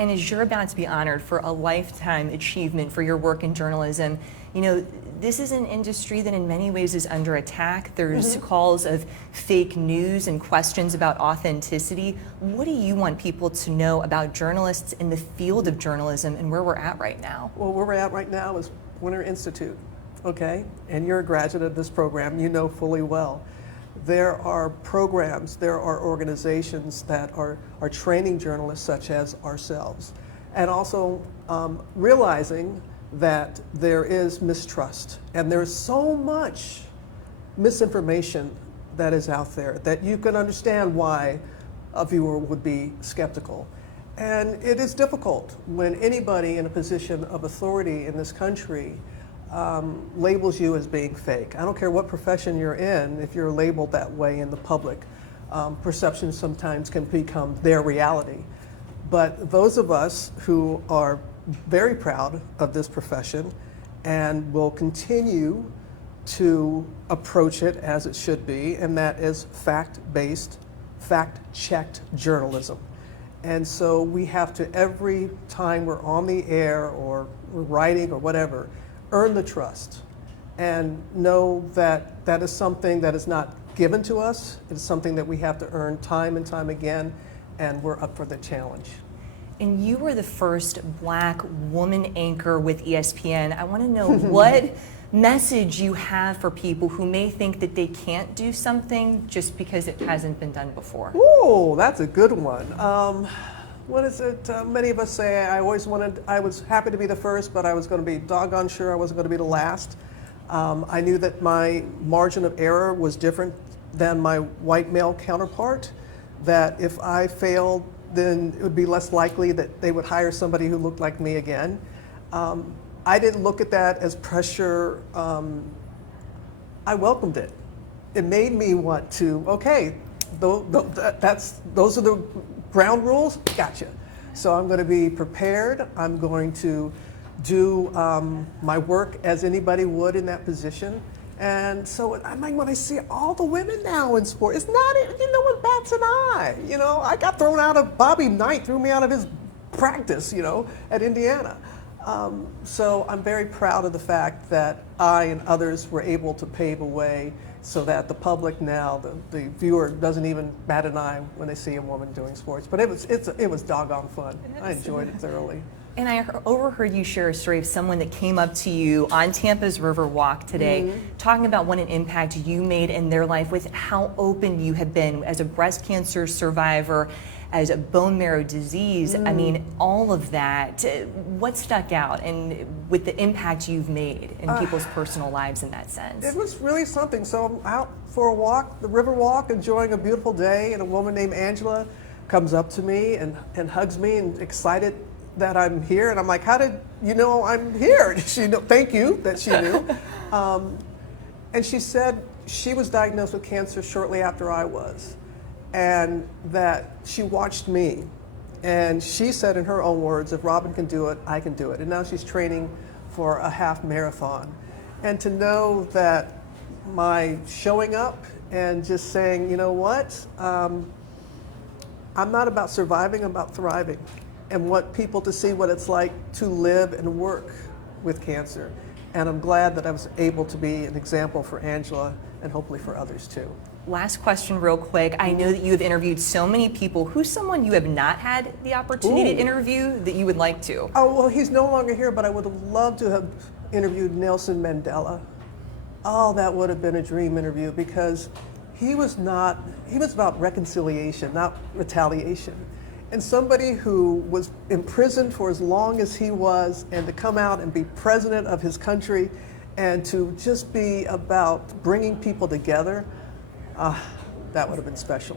And as you're about to be honored for a lifetime achievement for your work in journalism, you know, this is an industry that in many ways is under attack. There's calls of fake news and questions about authenticity. What do you want people to know about journalists in the field of journalism and where we're at right now? Well, where we're at right now is Poynter Institute, okay? And you're a graduate of this program, you know fully well. There are programs, there are organizations that are training journalists such as ourselves, and also realizing that there is mistrust and there's so much misinformation that is out there that you can understand why a viewer would be skeptical. And it is difficult when anybody in a position of authority in this country labels you as being fake. I don't care what profession you're in, if you're labeled that way in the public, perception sometimes can become their reality. But those of us who are very proud of this profession and will continue to approach it as it should be, and that is fact-based, fact-checked journalism. And so we have to, every time we're on the air or we're writing or whatever, earn the trust and know that that is something that is not given to us. It is something that we have to earn time and time again, and we're up for the challenge. And you were the first Black woman anchor with ESPN. I want to know what message you have for people who may think that they can't do something just because it hasn't been done before. Ooh, that's a good one. What is it? Many of us say I was happy to be the first, but I was going to be doggone sure I wasn't going to be the last. I knew that my margin of error was different than my white male counterpart, that if I failed, then it would be less likely that they would hire somebody who looked like me again. I didn't look at that as pressure. I welcomed it. It made me want to, okay, those are the ground rules, gotcha. So I'm going to be prepared. I'm going to do my work as anybody would in that position. And so I mean, when I see all the women now in sport, it's not, no one bats an eye. You know, I got thrown out of, Bobby Knight threw me out of his practice, you know, at Indiana. So I'm very proud of the fact that I and others were able to pave a way so that the public now, the viewer, doesn't even bat an eye when they see a woman doing sports. But it was doggone fun. I enjoyed it thoroughly. And I overheard you share a story of someone that came up to you on Tampa's Riverwalk today, talking about what an impact you made in their life with how open you have been as a breast cancer survivor, as a bone marrow disease. I mean, all of that. What stuck out and with the impact you've made in people's personal lives in that sense? It was really something. So I'm out for a walk, the river walk, enjoying a beautiful day, and a woman named Angela comes up to me and hugs me and excited that I'm here. And I'm like, how did you know I'm here? She know, thank you that she knew. And she said she was diagnosed with cancer shortly after I was, and that she watched me. And she said in her own words, if Robin can do it, I can do it. And now she's training for a half marathon. And to know that my showing up and just saying, you know what, I'm not about surviving, I'm about thriving. And want people to see what it's like to live and work with cancer. And I'm glad that I was able to be an example for Angela and hopefully for others too. Last question real quick. I know that you have interviewed so many people. Who's someone you have not had the opportunity to interview that you would like to? Oh, well, he's no longer here, but I would have loved to have interviewed Nelson Mandela. Oh, that would have been a dream interview, because he was about reconciliation, not retaliation. And somebody who was imprisoned for as long as he was, and to come out and be president of his country and to just be about bringing people together, that would have been special.